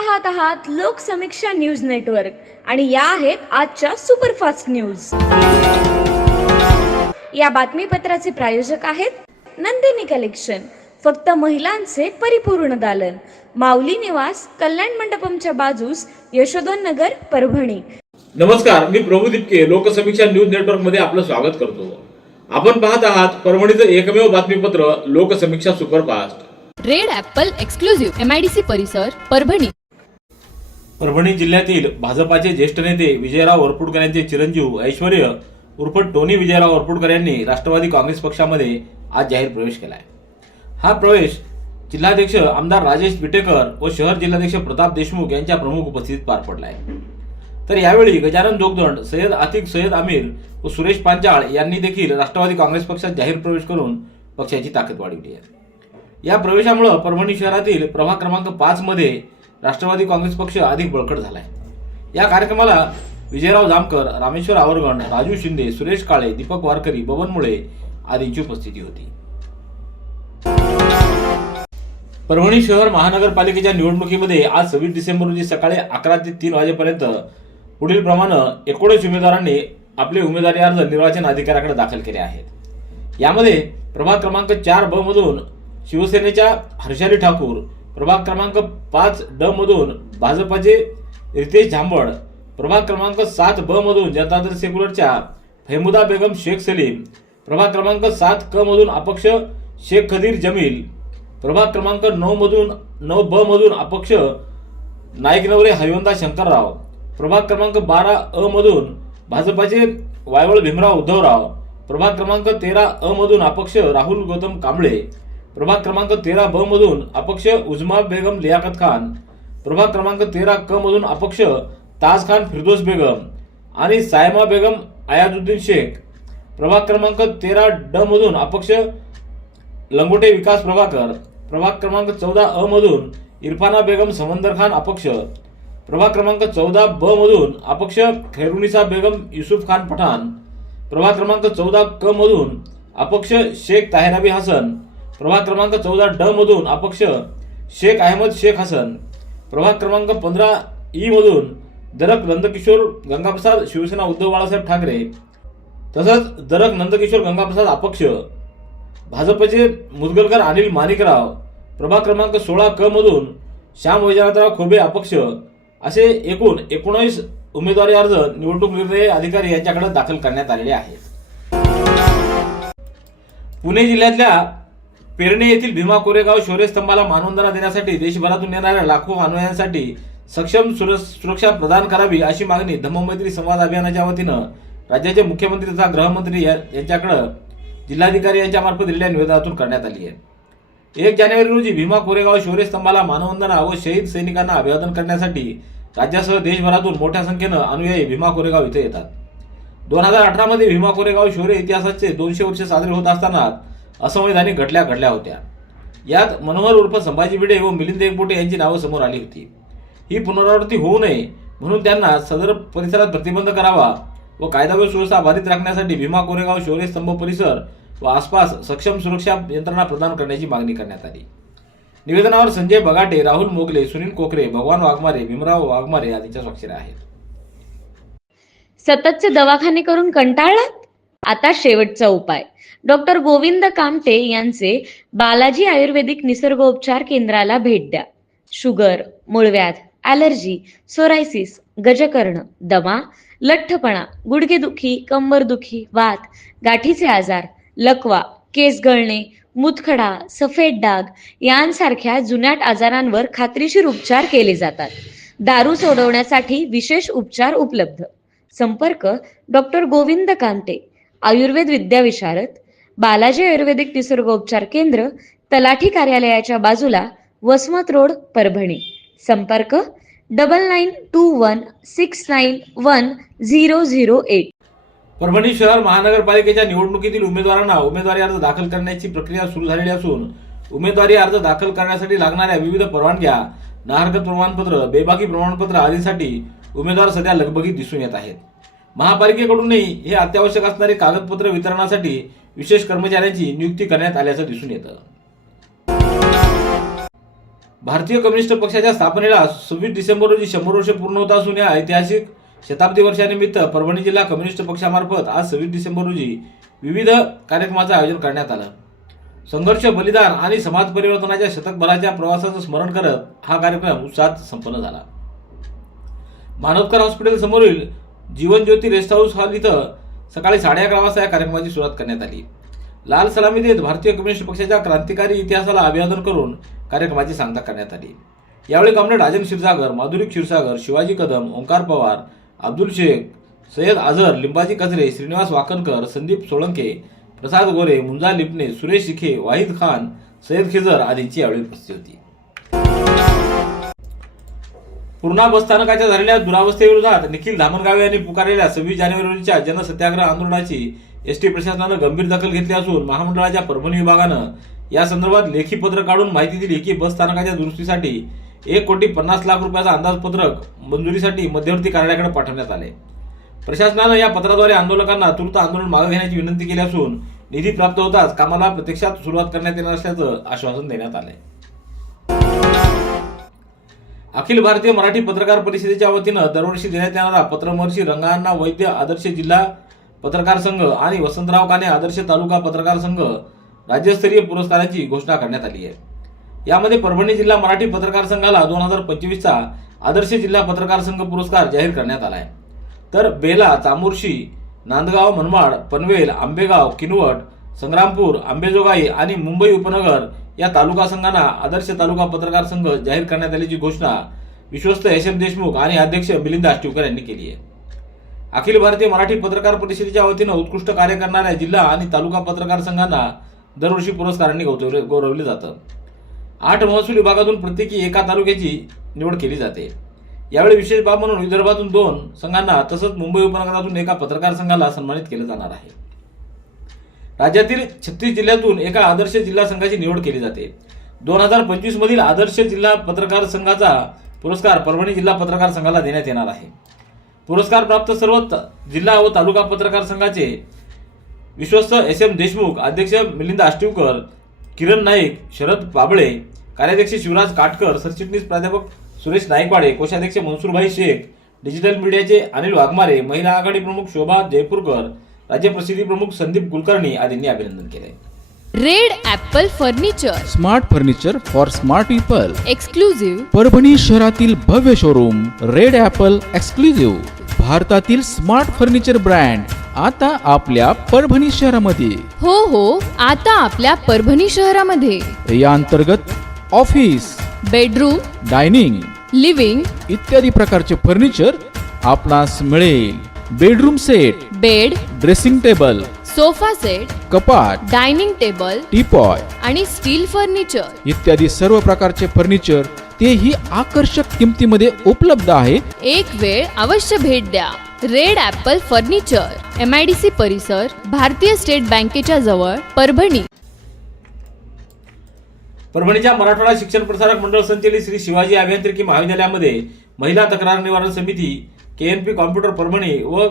पाहत आहात Loksamiksha news network आणि या आहेत आजच्या सुपरफास्ट न्यूज। या बातमीपत्राचे प्रायोजक आहेत नंदिनी कलेक्शन, फक्त महिलांचे परिपूर्ण दालन, माऊली निवास, कल्याण मंडपमच्या बाजूस, यशोधन नगर, परभणी। नमस्कार, मी प्रभू दिपके लोकसमीक्षा न्यूज नेटवर्क मध्ये आपलं स्वागत करतो। आपण पाहत आहात परभणीचं एकमेव बातमीपत्र Loksamiksha superfast. Red Apple exclusive MIDC परिसर, परभणी। परभणी जिल्ह्यातील भाजपाचे ज्येष्ठ नेते विजयराव वरपुडकर यांचे चिरंजीव ऐश्वर्य उर्फ टोनी विजयराव वरपुडकर यांनी राष्ट्रवादी काँग्रेस पक्षामध्ये आज जाहीर प्रवेश केलाय। हा प्रवेश जिल्हाध्यक्ष आमदार राजेश विटेकर व शहर जिल्हाध्यक्ष प्रताप देशमुख यांच्या प्रमुख उपस्थितीत पार पडलाय। तर यावेळी गजानन जोगदंड, सय्यद आतिक सय्यद आमिर व सुरेश पांचाळ यांनी देखील राष्ट्रवादी काँग्रेस पक्षात जाहीर प्रवेश करून पक्षाची ताकद वाढवली आहे। या प्रवेशामुळे परभणी शहरातील प्रभाग क्रमांक 5 मध्ये राष्ट्रवादी काँग्रेस पक्ष अधिक बळकट झालाय। या कार्यक्रमाला विजयराव जामकर, रामेश्वर आवरगण, राजू शिंदे, सुरेश काळे, दीपक वारकरी, बबन मुळे आदींची उपस्थिती होती। परभणी शहर महानगरपालिकेच्या निवडणुकीमध्ये आज 26 डिसेंबर रोजी सकाळी 11 ते 3 वाजेपर्यंत पुढील प्रमाणे 19 उमेदवारांनी आपले उमेदवारी अर्ज निर्वाचन अधिकाऱ्याकडे दाखल केले आहेत। यामध्ये प्रभाग क्रमांक 4 ब मधून शिवसेनेच्या हर्षाली ठाकूर, प्रभाग क्रमांक 5 ड मधून भाजपाचे रितेश झांबड, प्रभाग क्रमांक 7 ब मधून जनता दल सेक्युलरच्या फैमुदा बेगम शेख सलीम, प्रभाग क्रमांक 7 क मधून अपक्ष शेख खदीर जमील, प्रभाग क्रमांक 9 ब मधून अपक्ष नाईकनवरे हरिवंदा शंकरराव, प्रभाग क्रमांक 12 अ मधून भाजपाचे वायवळ भीमराव उद्धवराव, प्रभाग क्रमांक 13 अ मधून अपक्ष राहुल गौतम कांबळे, प्रभाग क्रमांक 13 ब मधून अपक्ष उजमा बेगम लियाकत खान, प्रभाग क्रमांक 13 क मधून अपक्ष ताज खान फिरदोस बेगम आणि सायमा बेगम अयाजुद्दीन शेख, प्रभाग क्रमांक 13 ड मधून अपक्ष लंगोटे विकास प्रभाकर, प्रभाग क्रमांक 14 अ मधून इरफाना बेगम समंदर खान अपक्ष, प्रभाग क्रमांक 14 ब मधून अपक्ष खैरुनिसा बेगम युसुफ खान पठाण, प्रभाग क्रमांक 14 क मधून अपक्ष शेख ताहिराबी हसन, प्रभाग क्रमांक 14 ड मधून अपक्ष शेख अहमद शेख हसन, प्रभाग क्रमांक 15 ई मधून दरक नंदकिशोर गंगाप्रसाद शिवसेना उद्धव बाळासाहेब ठाकरे, तसंच दरक नंदकिशोर गंगाप्रसाद अपक्ष भाजपचे मुदगलकर अनिल माणिकराव, प्रभाग क्रमांक 16 क मधून श्याम वैजनाथराव खोबे अपक्ष असे एकूण 19 उमेदवारी अर्ज निवडणूक निर्णय अधिकारी यांच्याकडे दाखल करण्यात आलेले आहेत। पुणे जिल्ह्यातल्या पेरणे येथील भीमा कोरेगाव शौर्यस्तंभाला मानवंदना देण्यासाठी देशभरातून येणाऱ्या लाखो अनुयायांसाठी सक्षम सुरक्षा प्रदान करावी अशी मागणी धम्ममैत्री संवाद अभियानाच्या वतीनं राज्याचे मुख्यमंत्री तथा गृहमंत्री यांच्याकडे जिल्हाधिकारी यांच्या मार्फत दिलेल्या निवेदनातून करण्यात आली आहे। 1 जानेवारी रोजी भीमा कोरेगाव शौर्यस्तंभाला मानवंदना व शहीद सैनिकांना अभिवादन करण्यासाठी राज्यासह देशभरातून मोठ्या संख्येनं अनुयायी भीमा कोरेगाव इथे येतात। 2018 मध्ये भीमा कोरेगाव शौर्य इतिहासाचे 200 वर्ष साजरे होत असताना असंवैधानिक घडल्या होत्या। यात मनोहर उर्फ संभाजी भिडे व मिलिंद एकबोटे यांची नावं समोर आली होती। ही पुनरावृत्ती होऊ नये म्हणून त्यांना सदर परिसरात प्रतिबंध करावा व कायदा व सुव्यवस्था बाधित राखण्यासाठी भीमा कोरेगाव शौर्यस्तंभ परिसर व आसपास सक्षम सुरक्षा यंत्रणा प्रदान करण्याची मागणी करण्यात आली। निवेदनावर संजय बगाटे, राहुल मोगले, सुनील कोकरे, भगवान वाघमारे, भीमराव वाघमारे आदींच्या स्वाक्षऱ्या आहेत। सततचे दवाखाने करून कंटाळलात? आता शेवटचा उपाय। डॉक्टर गोविंद कामटे यांचे बालाजी आयुर्वेदिक निसर्गोपचार केंद्राला भेट द्या। शुगर, मूळव्याध, ॲलर्जी, सोरायसिस, गजकर्ण, दमा, लठ्ठपणा, गुडघेदुखी, कंबरदुखी, वात, गाठीचे आजार, लकवा, केस गळणे, मुतखडा, सफेद डाग यांसारख्या जुनाट आजारांवर खात्रीशीर उपचार केले जातात। दारू सोडवण्यासाठी विशेष उपचार उपलब्ध। संपर्क डॉक्टर गोविंद कामटे, आयुर्वेद विद्याविशारद, बालाजी आयुर्वेदिक निसर्गोपचार केंद्र, तलाठी कार्यालयाच्या बाजूला, वसमत रोड, परभणी। संपर्क 9921691008। परभणी शहर महानगरपालिकेच्या निवडणुकीतील उमेदवारांना उमेदवारी अर्ज दाखल करण्याची प्रक्रिया सुरू झालेली असून उमेदवारी अर्ज दाखल करण्यासाठी लागणाऱ्या विविध परवानग्या, नाहरकत प्रमाणपत्र, बेबाकी प्रमाणपत्र आदींसाठी उमेदवार सध्या लगबगीत दिसून येत आहेत। महापालिकेकडूनही हे अत्यावश्यक असणारे कागदपत्र वितरणासाठी विशेष कर्मचाऱ्यांची नियुक्ती करण्यात आल्याचं दिसून येतं। भारतीय कम्युनिस्ट पक्षाच्या स्थापनेला 26 डिसेंबर रोजी 100 वर्षे पूर्ण होत असून या ऐतिहासिक शताब्दी वर्षानिमित्त परभणी जिल्हा कम्युनिस्ट पक्षामार्फत आज 26 डिसेंबर रोजी विविध कार्यक्रमांचं आयोजन करण्यात आलं. संघर्ष, बलिदान आणि समाज परिवर्तनाच्या शतकभराच्या प्रवासाचं स्मरण करत हा कार्यक्रम उत्साहात संपन्न झाला. मानवतकर हॉस्पिटल समोरील Jeevan Jyoti rest house hall इथं सकाळी 11:30 वाजता या कार्यक्रमाची सुरुवात करण्यात आली. लाल सलामी देत भारतीय कम्युनिस्ट पक्षाच्या क्रांतिकारी इतिहासाला अभिवादन करून कार्यक्रमाची सांगता करण्यात आली. यावेळी कॉम्रेड राजन क्षीरसागर, माधुरी क्षीरसागर, शिवाजी कदम, ओंकार पवार, अब्दुल शेख, सय्यद आझर, लिंबाजी कचरे, श्रीनिवास वाकणकर, संदीप सोळंके, प्रसाद गोरे, मुंजा लिपणे, सुरेश शिखे, वाहिद खान, सय्यद खिजर आदींची यावेळी उपस्थिती होती. पूर्णा बसस्थानकाच्या झालेल्या दुरावस्थेविरोधात निखिल धामणगावे यांनी पुकारलेल्या 26 जानेवारी रोजीच्या जनसत्याग्रह आंदोलनाची एसटी प्रशासनानं गंभीर दखल घेतली असून महामंडळाच्या परभणी विभागानं या संदर्भात लेखी पत्र काढून माहिती दिली की बसस्थानकाच्या दुरुस्तीसाठी 1,50,00,000 रुपयाचं अंदाजपत्रक मंजुरीसाठी मध्यवर्ती कार्यालयाकडे पाठवण्यात आले. प्रशासनानं या पत्राद्वारे आंदोलकांना तुर्त आंदोलन मागे घेण्याची विनंती केली असून निधी प्राप्त होताच कामाला प्रत्यक्षात सुरुवात करण्यात येणार असल्याचं आश्वासन देण्यात आले. अखिल भारतीय मराठी पत्रकार परिषदेच्या वतीनं दरवर्षी देण्यात येणारा पत्रमहर्षी रंगाअण्णा वैद्य आदर्श जिल्हा पत्रकार संघ आणि वसंतराव काने आदर्श तालुका पत्रकार संघ राज्यस्तरीय पुरस्कारांची घोषणा करण्यात आली आहे. यामध्ये परभणी जिल्हा मराठी पत्रकार संघाला 2025चा आदर्श जिल्हा पत्रकार संघ पुरस्कार जाहीर करण्यात आला आहे. तर बेला, चामोर्शी, नांदगाव, मनमाड, पनवेल, आंबेगाव, किनवट, संग्रामपूर, अंबेजोगाई आणि मुंबई उपनगर या तालुका संघांना आदर्श तालुका पत्रकार संघ जाहीर करण्यात आल्याची घोषणा विश्वस्त SM देशमुख आणि अध्यक्ष मिलिंद आष्टीवकर यांनी केली आहे. अखिल भारतीय मराठी पत्रकार परिषदेच्या वतीनं उत्कृष्ट कार्य करणाऱ्या जिल्हा आणि तालुका पत्रकार संघांना दरवर्षी पुरस्कारांनी गौरवले जातं. 8 महसूल विभागातून प्रत्येकी एका तालुक्याची निवड केली जाते. यावेळी विशेष बाब म्हणून विदर्भातून 2 संघांना तसंच मुंबई उपनगरातून एका पत्रकार संघाला सन्मानित केलं जाणार आहे. राज्यातील 36 जिल्ह्यातून एका आदर्श जिल्हा संघाची निवड केली जाते. 2025 मधील आदर्श जिल्हा पत्रकार संघाचा पुरस्कार परभणी जिल्हा पत्रकार संघाला देण्यात येणार आहे. पुरस्कार प्राप्त सर्व जिल्हा व तालुका पत्रकार संघाचे विश्वस्त SM देशमुख, अध्यक्ष मिलिंद आष्टीवकर, किरण नाईक, शरद बाबळे, कार्याध्यक्ष शिवराज काटकर, सरचिटणीस प्राध्यापक सुरेश नाईकवाडे, कोषाध्यक्ष मनसूरभाई शेख, डिजिटल मीडियाचे अनिल वाघमारे, महिला आघाडी प्रमुख शोभा जयपूरकर, राज्य प्रसिद्धी प्रमुख संदीप कुलकर्णी आदींनी अभिनंदन केले. Red Apple furniture, smart furniture for smart people. Exclusive Parbhani शहरातील भव्य शोरूम रेड ॲपल एक्सक्लुझिव्ह, भारतातील स्मार्ट फर्निचर ब्रँड आता आपल्या परभणी शहरामध्ये. हो, आता आपल्या परभणी शहरामध्ये. या अंतर्गत ऑफिस, बेडरूम, डायनिंग, लिव्हिंग इत्यादी प्रकारचे फर्निचर आपणास मिळेल. Bedroom set, bed, dressing table, sofa set, कपाट, डायनिंग टेबल टीपॉय आणि स्टील फर्निचर इत्यादी सर्व प्रकारचे फर्निचर तेही आकर्षक किमतीमध्ये उपलब्ध आहे. एक वेळ अवश्य भेट द्या. रेड ॲपल फर्निचर, MIDC परिसर, भारतीय स्टेट बँकेच्या जवळ, परभणी. परभणीच्या मराठवाडा शिक्षण प्रसारक मंडळ संचलित श्री शिवाजी अभियांत्रिकी महाविद्यालयामध्ये महिला तक्रार निवारण समिती, KNP कॉम्प्युटर परभणी व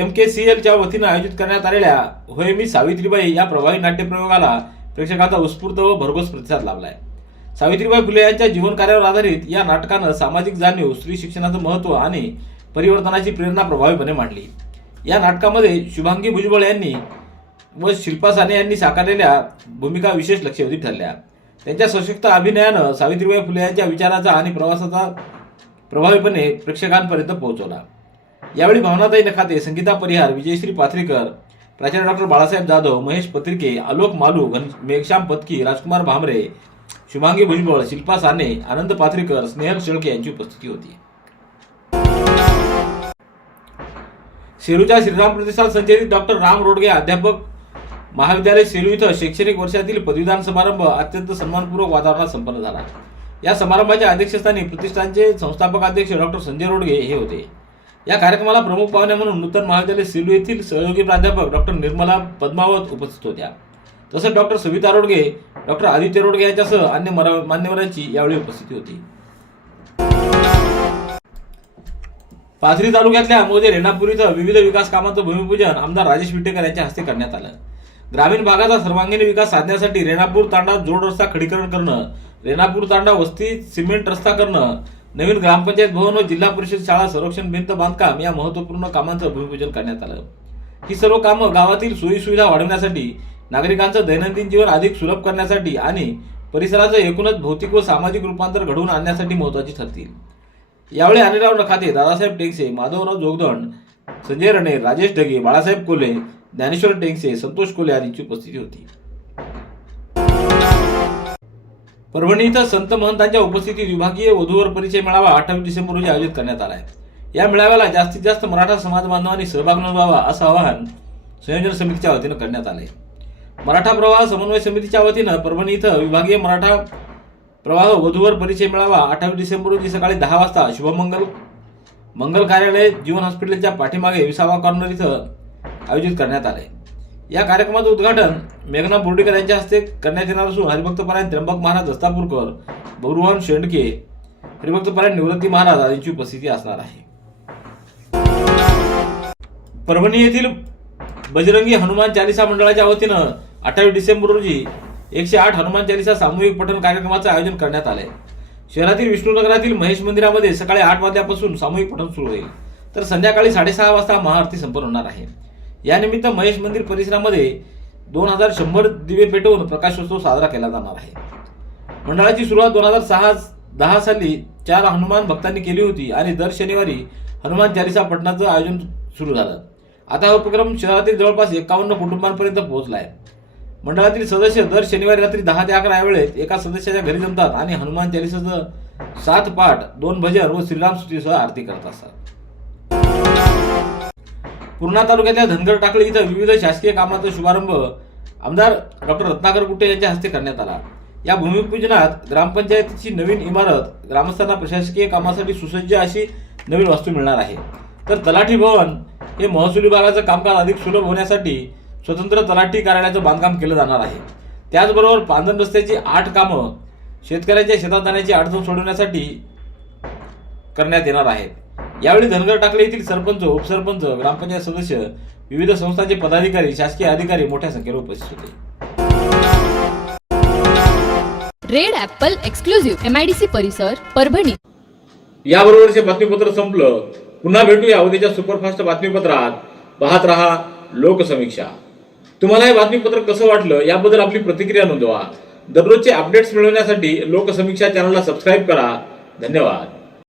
MKCLच्या वतीनं आयोजित करण्यात आलेल्या होय मी सावित्रीबाई या प्रभावी नाट्यप्रयोगाला प्रेक्षकांचा उत्स्फूर्त व भरघोस प्रतिसाद लाभलाय. सावित्रीबाई फुले यांच्या जीवन कार्यावर आधारित या नाटकानं सामाजिक जाणीव, स्त्री शिक्षणाचं महत्त्व आणि परिवर्तनाची प्रेरणा प्रभावीपणे मांडली. या नाटकामध्ये शुभांगी भुजबळ यांनी व शिल्पा साने यांनी साकारलेल्या भूमिका विशेष लक्षवेधी ठरल्या. त्यांच्या सशक्त अभिनयानं सावित्रीबाई फुले यांच्या विचाराचा आणि प्रवासाचा प्रभावीपणे प्रेक्षकांपर्यंत पोहोचवला. यावेळी भावनाताई नखाते, संगीता परिहार, विजयश्री पाथरीकर, प्राचार्य डॉक्टर बाळासाहेब जाधव, महेश पत्रिके, आलोक मालू, मेघश्याम पत्की, राजकुमार भामरे, शुभांगी भुजबळ, शिल्पा साने, आनंद पाथरीकर, स्नेहल शेळके यांची उपस्थिती होती. सेलूच्या श्रीराम प्रतिष्ठान संचलित डॉक्टर राम रोडगे अध्यापक महाविद्यालय सेलू इथं शैक्षणिक वर्षातील पदवीदान समारंभ अत्यंत सन्मानपूर्वक वातावरणात संपन्न झाला. या समारंभाच्या अध्यक्षस्थानी प्रतिष्ठानचे संस्थापक अध्यक्ष डॉक्टर संजय रोडगे हे होते. या कार्यक्रमाला प्रमुख पाहुणे म्हणून नूतन महाविद्यालय सेलू येथील सहयोगी प्राध्यापक डॉक्टर निर्मला पद्मावत उपस्थित होत्या. तसंच डॉक्टर सविता रोडगे, डॉक्टर आदित्य रोडगे यांच्यासह अन्य मान्यवरांची यावेळी उपस्थिती होती. पाथरी तालुक्यातल्या मोजे रेणापूर इथं विविध विकास कामांचं भूमिपूजन आमदार राजेश विटेकर यांच्या हस्ते करण्यात आलं. ग्रामीण भागाचा सर्वांगीण विकास साधण्यासाठी रेणापूर तांडा जोड रस्ता खडीकरण करणं, रेणापूर तांडा वस्तीत सिमेंट रस्ता करणं, नवीन ग्रामपंचायत भवन व जिल्हा परिषद शाळा संरक्षण भिंत बांधकाम या महत्त्वपूर्ण कामांचं भूमिपूजन करण्यात आलं. ही सर्व कामं गावातील सोयी सुविधा वाढवण्यासाठी, नागरिकांचं दैनंदिन जीवन अधिक सुलभ करण्यासाठी आणि परिसराचं एकूणच भौतिक व सामाजिक रूपांतर घडवून आणण्यासाठी महत्त्वाची ठरतील. यावेळी अनिलराव नखाते, दादासाहेब टेंगसे, माधवराव जोगदंड, संजय रणे, राजेश ढगे, बाळासाहेब कोल्हे, ज्ञानेश्वर टेंगसे, संतोष कोल्हे आदींची उपस्थिती होती. परभणी इथं संत महंतांच्या उपस्थितीत विभागीय वधूवर परिचय मेळावा 28 डिसेंबर रोजी आयोजित करण्यात आला आहे. या मेळाव्याला जास्तीत जास्त मराठा समाज बांधवांनी सहभाग नोंदवावा असं आवाहन संयोजन समितीच्या वतीनं करण्यात आले. मराठा प्रवाह समन्वय समितीच्या वतीनं परभणी इथं विभागीय मराठा प्रवाह वधूवर परिचय मेळावा 28 डिसेंबर रोजी सकाळी 10 वाजता शुभमंगल मंगल कार्यालय जीवन हॉस्पिटलच्या पाठीमागे विसावा कॉर्नर इथं आयोजित करण्यात आले. या कार्यक्रमाचं उद्घाटन मेघना बोर्डीकर यांच्या हस्ते करण्यात येणार असून हरिभक्तपरायण त्र्यंबक महाराज दस्तापूरकर, बबरुवान शेंडके, हरिभक्तपरायण निवृत्ती महाराज आदींची उपस्थिती असणार आहे. परभणी येथील बजरंगी हनुमान चालिसा मंडळाच्या वतीनं 28 डिसेंबर रोजी 108 हनुमान चालिसा सामूहिक पठण कार्यक्रमाचं आयोजन करण्यात आलंय. शहरातील विष्णुनगरातील महेश मंदिरामध्ये सकाळी 8 वाजल्यापासून सामूहिक पठण सुरू होईल, तर संध्याकाळी 6:30 वाजता महाआरती संपन्न होणार आहे. यानिमित्त महेश मंदिर परिसरामध्ये 2100 दिवे पेटवून प्रकाशोत्सव साजरा केला जाणार आहे. मंडळाची सुरुवात 2010 साली 4 हनुमान भक्तांनी केली होती आणि दर शनिवारी हनुमान चालिसा पठणाचं आयोजन सुरू झालं. आता हा उपक्रम शहरातील जवळपास 51 कुटुंबांपर्यंत पोहोचला आहे. मंडळातील सदस्य दर शनिवारी रात्री 10 ते 11 या वेळेत एका सदस्याच्या घरी जमतात आणि हनुमान चालिसाचं 7 पाठ, 2 भजन व श्रीराम स्तुतीसह आरती करत असतात. पूर्णा तालुक्यातल्या धनगर टाकळी इथं विविध शासकीय कामांचा शुभारंभ आमदार डॉक्टर रत्नाकर कुट्टे यांच्या हस्ते करण्यात आला. या भूमिपूजनात ग्रामपंचायतीची नवीन इमारत, ग्रामस्थांना प्रशासकीय कामासाठी सुसज्ज अशी नवीन वास्तू मिळणार आहे. तर तलाठी भवन हे महसूल विभागाचं कामकाज अधिक सुलभ होण्यासाठी स्वतंत्र तलाठी कार्यालयाचं बांधकाम केलं जाणार आहे. त्याचबरोबर पांधन रस्त्याची 8 कामं शेतकऱ्यांच्या शेतात जाण्याची अडचण सोडवण्यासाठी करण्यात येणार आहेत. यावेळी धनगर टाकळी येथील सरपंच, उपसरपंच, ग्रामपंचायत सदस्य, विविध संस्थांचे पदाधिकारी, शासकीय अधिकारी मोठ्या संख्येने उपस्थित होते. रेड ॲपल एक्सक्लुझिव्ह MIDC परिसर परभणी. याबरोबरचे बातमीपत्र संपलं. पुन्हा भेटूया उद्याच्या सुपरफास्ट बातमीपत्रात. पाहत रहा लोकसमीक्षा. तुम्हाला हे बातमीपत्र कसं वाटलं याबद्दल आपली प्रतिक्रिया नोंदवा. दररोजचे अपडेट्स मिळवण्यासाठी लोकसमीक्षा चॅनलला सबस्क्राईब करा. धन्यवाद.